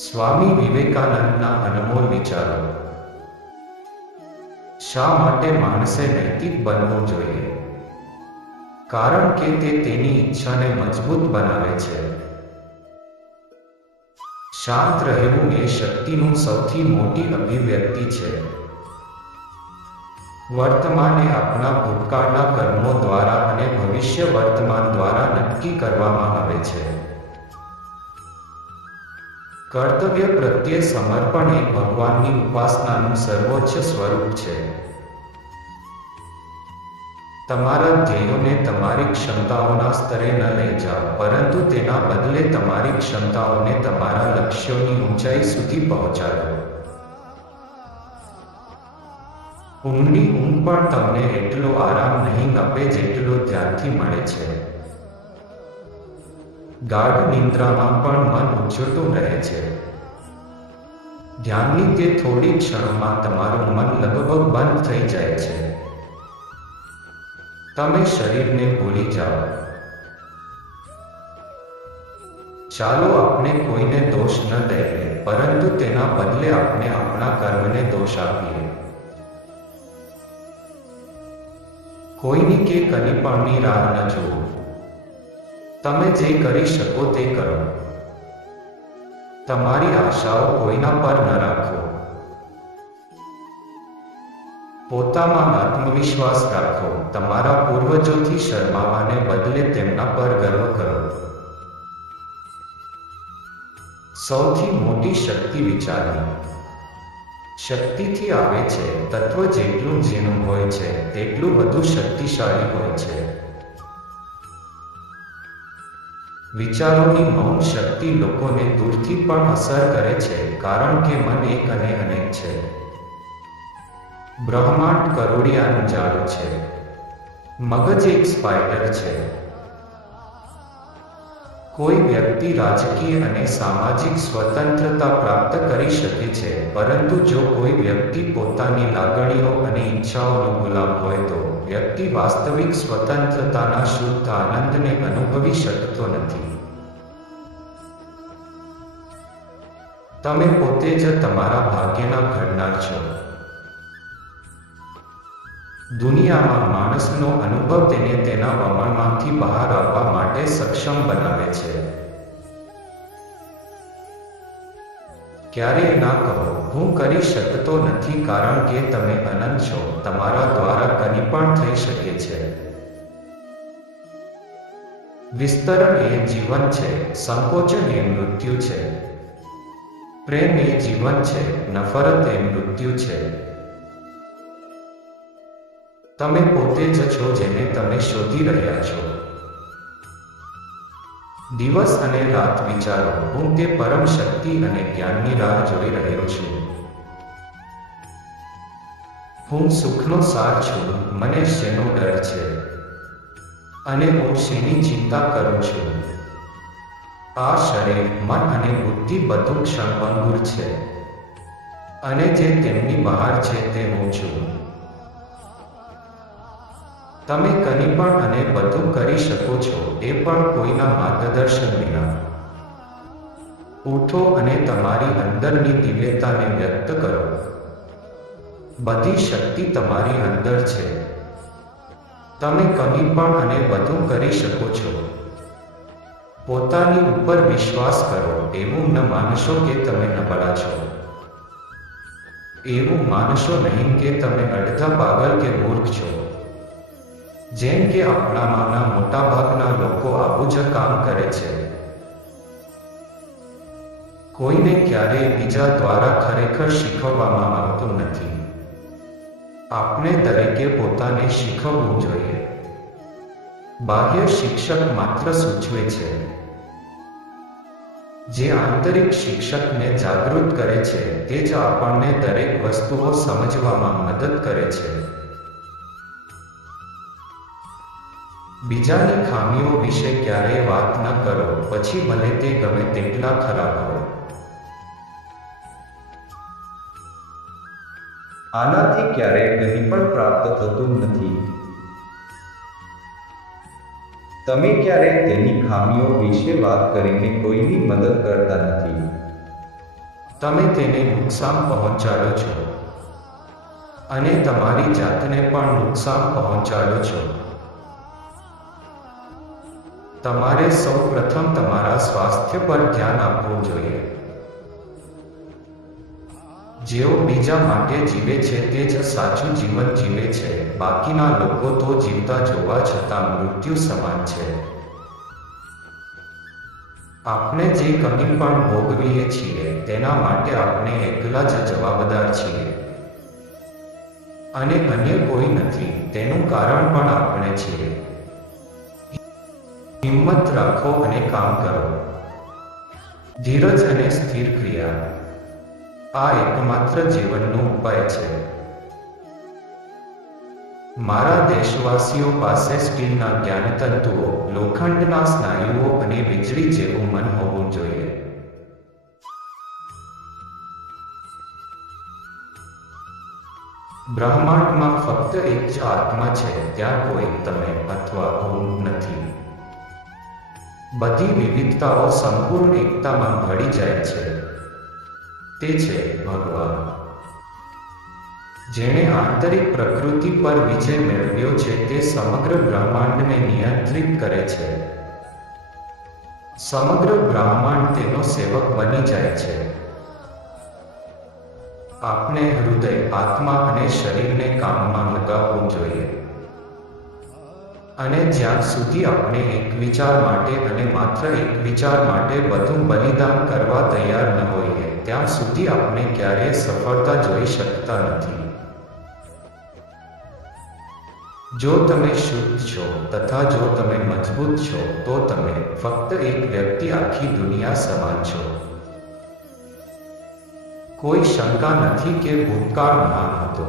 સ્વામી વિવેકાનંદના અનમોલ વિચારો. શા માટે માણસે નૈતિક બનવું જોઈએ? કારણ કે તે તેની ઈચ્છાને મજબૂત બનાવે છે. શાંત રહેવું એ શક્તિનું સૌથી મોટી અભિવ્યક્તિ છે. વર્તમાન એ આપણા ભૂતકાળના કર્મો દ્વારા અને ભવિષ્ય વર્તમાન દ્વારા નક્કી કરવામાં આવે છે. કર્તવ્ય પ્રત્યે સમર્પણ એ ભગવાનની ઉપાસનાનું સર્વોચ્ચ સ્વરૂપ છે. તમારા ધ્યેયોને તમારી ક્ષમતાઓના સ્તરે ન લઈ જાઓ, પરંતુ તેના બદલે તમારી ક્ષમતાઓને તમારા લક્ષ્યોની ઊંચાઈ સુધી પહોંચાડો. ઊંડી ઊંઘ પણ તમને એટલો આરામ નહીં આપે જેટલો ધ્યાનથી મળે છે. ગાઢ નિંદ્રામાં પણ મન ઉછળતું રહે છે. ધ્યાનની તે થોડી ક્ષણોમાં તમારું મન લગભગ બંધ થઈ જાય છે. તમે શરીરને ભૂલી જાઓ. ચાલો આપણે કોઈને દોષ ન દઈએ, પરંતુ તેના બદલે આપણે આપણા કર્મને દોષ આપીએ. કોઈની કે કનીપણની રાહ ન જુઓ. તમે જે કરી શકો તે કરો. તમારી આશાઓ કોઈના પર ન રાખો. પોતામાં આત્મવિશ્વાસ રાખો. તમારા પૂર્વજોથી શરમાવાને બદલે તેમના પર ગર્વ કરો. સૌથી મોટી શક્તિ વિચારની શક્તિથી આવે છે. તત્વ જેટલું ઝીણું હોય છે તેટલું વધુ શક્તિશાળી હોય છે. વિચારોની મૌન શક્તિ લોકોને દૂરથી પણ અસર કરે છે, કારણ કે મન એક અને અનેક છે. બ્રહ્માંડ કરોડિયાનું જાળું છે. મગજ એક સ્પાઈડર છે. કોઈ વ્યક્તિ રાજકીય અને સામાજિક સ્વતંત્રતા પ્રાપ્ત કરી શકે છે, પરંતુ જો કોઈ વ્યક્તિ પોતાની લાગણીઓ અને ઈચ્છાઓનો ગુલામ હોય તો વ્યક્તિ વાસ્તવિક સ્વતંત્રતાના શુદ્ધ આનંદને અનુભવી શકતો નથી. તમે પોતે જ તમારા ભાગ્યના ઘડનાર છો. દુનિયામાં માણસનો અનુભવ તેને તેના વમળમાંથી બહાર આવવા માટે સક્ષમ બનાવે છે. ક્યારેય ના કહો, હું કરી શકતો નથી, કારણ કે તમે અનંત છો. તમારા દ્વારા કંઈ પણ થઈ શકે છે. વિસ્તરણ એ જીવન છે. સંકોચન એ મૃત્યુ છે. પ્રેમ એ જીવન છે. નફરત એ મૃત્યુ છે. તમે પોતે જ છો જેને તમે શોધી રહ્યા છો. દિવસ અને રાત વિચારો, હું તે પરમ શક્તિ અને જ્ઞાનની રાહ જોઈ રહ્યો છું. હું સુખનો સાર છું. મને શેનો ડર છે? અને હું શેની ચિંતા કરું છું? આ શરીર, મન અને બુદ્ધિ બધું ક્ષણભંગુર છે. અને જે તેમની બહાર છે તે હું છું. તમે કંઈ પણ અને બધું કરી શકો છો, એ પણ કોઈના માર્ગદર્શન વિના. ઉઠો અને તમારી અંદરની દિવ્યતાને વ્યક્ત કરો. બધી શક્તિ તમારી અંદર છે. તમે કંઈ પણ અને બધું કરી શકો છો. પોતાની ઉપર વિશ્વાસ કરો. એવું ન માનશો કે તમે નબળા છો. એવું માનશો નહીં કે તમે અડધા પાગલ કે મૂર્ખ છો. જેમ કે આપણામાંના મોટાભાગના લોકો આવું જ કામ કરે છે. કોઈને ક્યારેય બીજા દ્વારા ખરેખર શીખવવામાં આવતું નથી. આપણે દરેકે પોતાને શીખવવું જોઈએ. બાહ્ય શિક્ષક માત્ર સૂચવે છે. જે આંતરિક શિક્ષકને જાગૃત કરે છે તે જ આપણને દરેક વસ્તુઓ સમજવામાં મદદ કરે છે. બીજાની ખામીઓ વિશે ક્યારેય વાત ન કરો, પછી ભલે તે ગમે તેટલા ખરાબ હોય. આનાથી ક્યારેય કંઈ પણ પ્રાપ્ત થતું નથી. તમે ક્યારેય તેની ખામીઓ વિશે વાત કરીને કોઈની મદદ કરતા નથી. તમે તેને નુકસાન પહોંચાડો છો અને તમારી જાતને પણ નુકસાન પહોંચાડો છો. તમારે સૌ પ્રથમ તમારા સ્વાસ્થ્ય પર ધ્યાન આપવું જોઈએ. જેઓ બીજા માટે જીવે છે તે જ સાચું જીવન જીવે છે. બાકીના લોકો તો જીવતા જોવા છતાં મૃત્યુ સમાન છે. આપણે જે કમી પણ ભોગવીએ છીએ તેના માટે આપણે એકલા જ જવાબદાર છીએ અને અન્ય કોઈ નથી. તેનું કારણ પણ આપણે છીએ. હિંમત રાખો અને કામ કરો. ધીરજ અને સ્થિર ક્રિયા આ એકમાત્ર જીવનનો ઉપાય છે. મારા દેશવાસીઓ પાસે સ્ટીલના જ્ઞાનતંતુઓ, લોખંડના સ્નાયુઓ અને વીજળી જેવું મન હોવું જોઈએ. બ્રહ્માંડમાં ફક્ત એક જ આત્મા છે. ત્યાં કોઈ તમે અથવા હું નથી. બધી વિવિધતાઓ સંપૂર્ણ એકતામાં ભળી જાય છે. તે છે ભગવાન. જેણે આંતરિક પ્રકૃતિ પર વિજય મેળવ્યો છે તે સમગ્ર બ્રહ્માંડને નિયંત્રિત કરે છે. સમગ્ર બ્રહ્માંડ તેનો સેવક બની જાય છે. આપણે હૃદય, આત્મા અને શરીરને કામમાં લગાવવું જોઈએ. અને જ્યાં સુધી આપણે એક વિચાર માટે અને માત્ર એક વિચાર માટે બધું બલિદાન કરવા તૈયાર ન હોઈએ ત્યાં સુધી આપણે ક્યારેય સફળતા જોઈ શકતા નથી. જો તમે શુદ્ધ છો તથા જો તમે મજબૂત છો તો તમે ફક્ત એક વ્યક્તિ આખી દુનિયા સમાન છો. કોઈ શંકા નથી કે ભૂતકાળ મહાન હતો,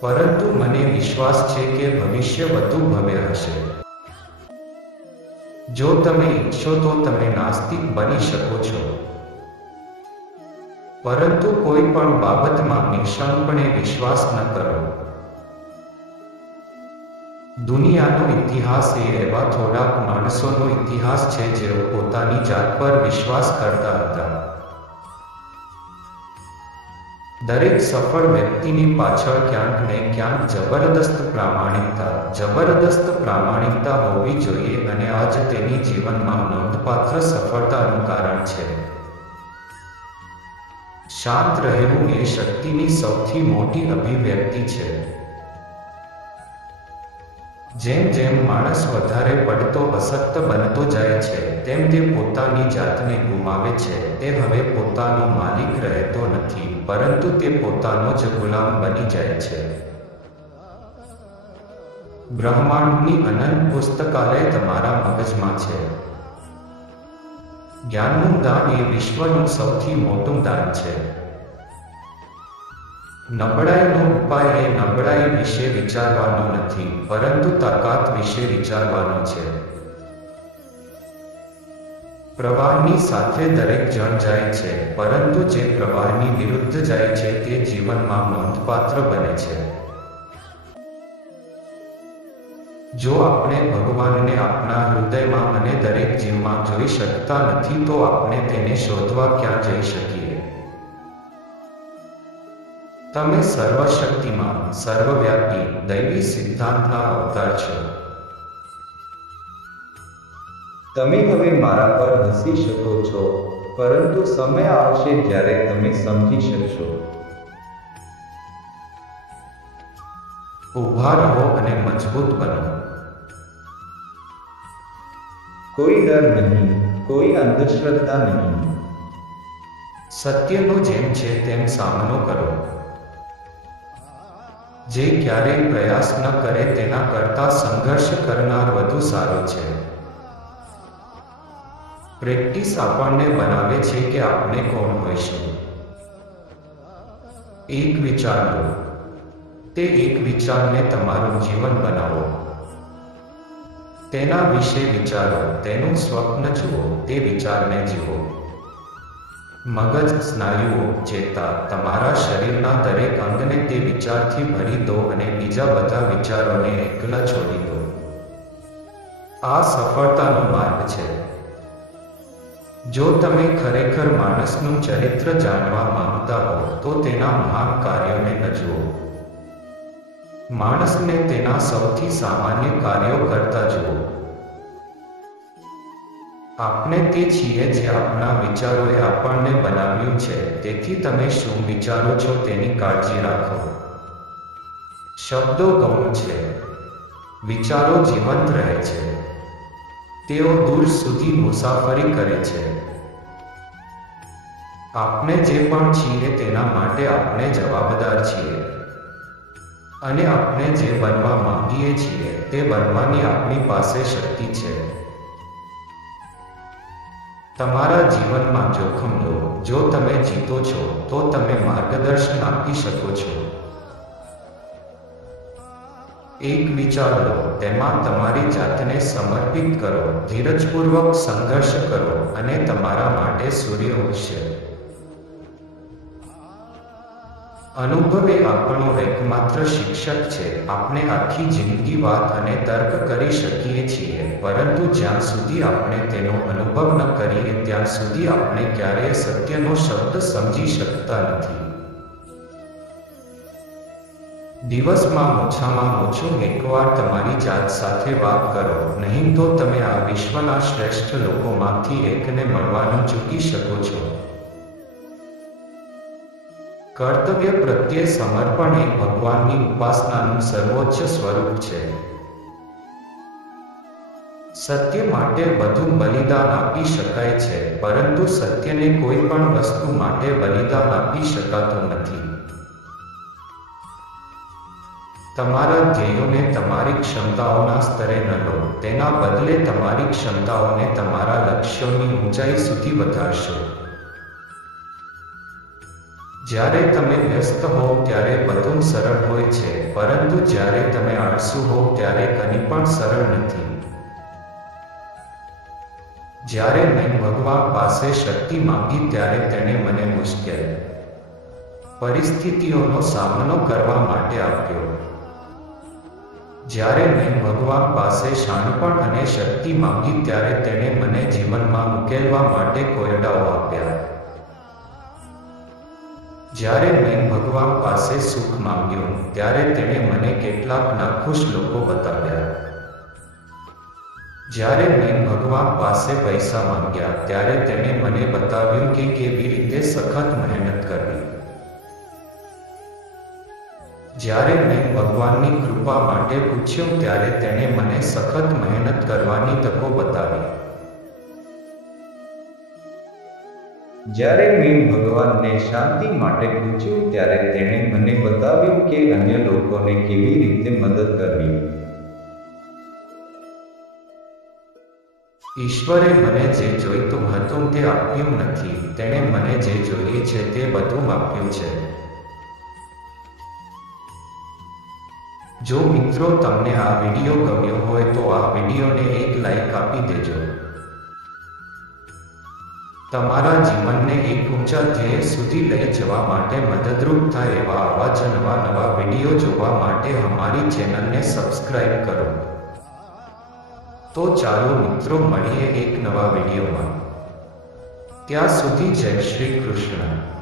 પરંતુ મને વિશ્વાસ છે કે ભવિષ્ય વધુ ભવ્ય હશે. જો તમે ઈચ્છો તો તમે નાસ્તિક બની શકો છો, પરંતુ કોઈ પણ બાબતમાં નિઃશંકપણે વિશ્વાસ ન કરો. દુનિયાનો ઇતિહાસ એ એવા થોડાક માણસોનો ઇતિહાસ છે જેઓ પોતાની જાત પર વિશ્વાસ કરતા હતા. દરેક સફળ વ્યક્તિની પાછળ ક્યાંક ને ક્યાંક જબરદસ્ત પ્રામાણિકતા હોવી જોઈએ અને આ જ તેની જીવનમાં નોંધપાત્ર સફળતાનું કારણ છે. શાંત રહેવું એ શક્તિની સૌથી મોટી અભિવ્યક્તિ છે. જેમ જેમ માણસ વધારે પડતો અશક્ત બનતો જાય છે તેમ તે પોતાની જાતને ગુમાવે છે. તે હવે પોતાનો માલિક રહેતો નથી, પરંતુ તે પોતાનો જ ગુલામ બની જાય છે. બ્રહ્માંડની અનંત પુસ્તકાલય તમારા મગજમાં છે. જ્ઞાનનું દાન એ વિશ્વનું સૌથી મોટું દાન છે. નબળાઈનો ઉપાય એ નબળાઈ વિશે વિચારવાનો નથી, પરંતુ તાકાત વિશે વિચારવાનો છે. પ્રવાહની સાથે દરેક જણ જાય છે, પરંતુ જે પ્રવાહની વિરુદ્ધ જાય છે તે જીવનમાં નોંધપાત્ર બને છે. જો આપણે ભગવાનને આપણા હૃદયમાં અને દરેક જીવમાં જોઈ શકતા નથી તો આપણે તેને શોધવા ક્યાં જઈ શકીએ? તમે સર્વશક્તિમાન, સર્વવ્યાપી, દૈવી સિદ્ધાંતના અવતાર છો. તમે હવે મારા પર હસી શકો છો, પરંતુ સમય આવશે જ્યારે તમે સમજી શકશો. ઊભા રહો અને મજબૂત બનો. કોઈ ડર નહીં, કોઈ અંધશ્રદ્ધા નહીં. સત્યનો જેમ છે તેમ સામનો કરો. જે ક્યારેય પ્રયાસ ન કરે તેના કરતાં સંઘર્ષ કરનાર વધુ સારો છે. પ્રેક્ટિસ આપણને બનાવે છે કે આપણે કોણ હોઈશું. એક વિચાર લો. તે એક વિચારને તમારું જીવન બનાવો. તેના વિશે વિચારો, તેનું સ્વપ્ન જુઓ, તે વિચારને જીવો. મગજ, સ્નાયુઓ, ચેતા, તમારા શરીરના દરેક અંગને તે વિચારથી ભરી દો અને બીજા બધા વિચારોને એકલા છોડી દો. આ સફળતાનો માર્ગ છે. જો તમે ખરેખર માણસનું ચરિત્ર જાણવા માંગતા હો તો તેના મહાન કાર્યોને ન જુઓ. માણસને તેના સૌથી સામાન્ય કાર્યો કરતા જુઓ. આપણે તે છીએ જે આપણા વિચારોએ આપણને બનાવ્યું છે, તેથી તમે શું વિચારો છો તેની કાળજી રાખો. શબ્દો ગૌણ છે, વિચારો જીવંત રહે છે. તેઓ દૂર સુધી મુસાફરી કરે છે. આપણે જે પણ છીએ તેના માટે આપણે જવાબદાર છીએ. અને આપણે જે બનવા માંગીએ છીએ તે બનવાની આપણી પાસે શક્તિ છે. તમારા જીવનમાં જોખમ લો. જો તમે જીતો છો તો તમે માર્ગદર્શન આપી શકો છો. એક વિચાર લો, તેમાં તમારી જાતને સમર્પિત કરો, ધીરજપૂર્વક સંઘર્ષ કરો અને તમારા માટે સૂર્ય ઉગશે. અનુભવ એ આપણો એકમાત્ર શિક્ષક છે. આપણે આખી જિંદગી વાત અને તર્ક કરી શકીએ છીએ, પરંતુ જ્યાં સુધી આપણે તેનો અનુભવ ન કરીએ ત્યાં સુધી આપણે ક્યારેય સત્યનો શબ્દ સમજી શકતા નથી. દિવસમાં ઓછામાં ઓછું એકવાર તમારી જાત સાથે વાત કરો, નહીં તો તમે આ વિશ્વના શ્રેષ્ઠ લોકોમાંથી એકને મળવાનું ચૂકી શકો છો. કર્તવ્ય પ્રત્યે સમર્પણ એ ભગવાનની ઉપાસનાનું સર્વોચ્ચ સ્વરૂપ છે. સત્ય માટે બધું બલિદાન આપી શકાય છે, પરંતુ સત્યને કોઈ પણ વસ્તુ માટે બલિદાન આપી શકાતું નથી. તમારા ધ્યેયોને તમારી ક્ષમતાઓના સ્તરે ન લો, તેના બદલે તમારી ક્ષમતાઓને તમારા લક્ષ્યોની ઊંચાઈ સુધી વધારશો. જ્યારે તમે વ્યસ્ત હોવ ત્યારે બધું સરળ હોય છે, પરંતુ જ્યારે તમે આળસુ હોવ ત્યારે કંઈ પણ સરળ નથી. જ્યારે મેં ભગવાન પાસે શક્તિ માંગી ત્યારે તેણે મને મુશ્કેલ પરિસ્થિતિઓનો સામનો કરવા માટે આપ્યો. જ્યારે મેં ભગવાન પાસે શાણપણ અને શક્તિ માંગી ત્યારે તેણે મને જીવનમાં ઉકેલવા માટે કોયડાઓ આપ્યા. જ્યારે મેં ભગવાન પાસે સુખ માંગ્યું ત્યારે તેણે મને કેટલાક નાખુશ લોકો બતાવ્યા. જ્યારે મેં ભગવાન પાસે પૈસા માંગ્યા ત્યારે તેણે મને બતાવ્યું કે કેવી રીતે સખત મહેનત કરવી. જ્યારે મેં ભગવાનની કૃપા માટે પૂછ્યું ત્યારે તેણે મને સખત મહેનત કરવાની તકો બતાવી. જ્યારે મેં ભગવાનને શાંતિ માટે પૂછ્યું ત્યારે તેણે મને બતાવ્યું કે અન્ય લોકોને કેવી રીતે મદદ કરવી. ઈશ્વરે મને જે જોઈતું હતું તે આપ્યું નથી, તેણે મને જે જોઈએ છે તે બધું આપ્યું છે. જો મિત્રો તમને આ વિડીયો ગમ્યો હોય તો આ વિડીયોને એક લાઈક આપી દેજો. તમારા જીવનને એક ઊંચા ધ્યેય સુધી લઈ જવા માટે મદદરૂપ થાય એવા આવા જ નવા વિડીયો જોવા માટે અમારી ચેનલને સબસ્ક્રાઇબ કરો. તો ચાલો મિત્રો મળીએ એક નવા વિડીયોમાં. ત્યાં સુધી જય શ્રી કૃષ્ણ.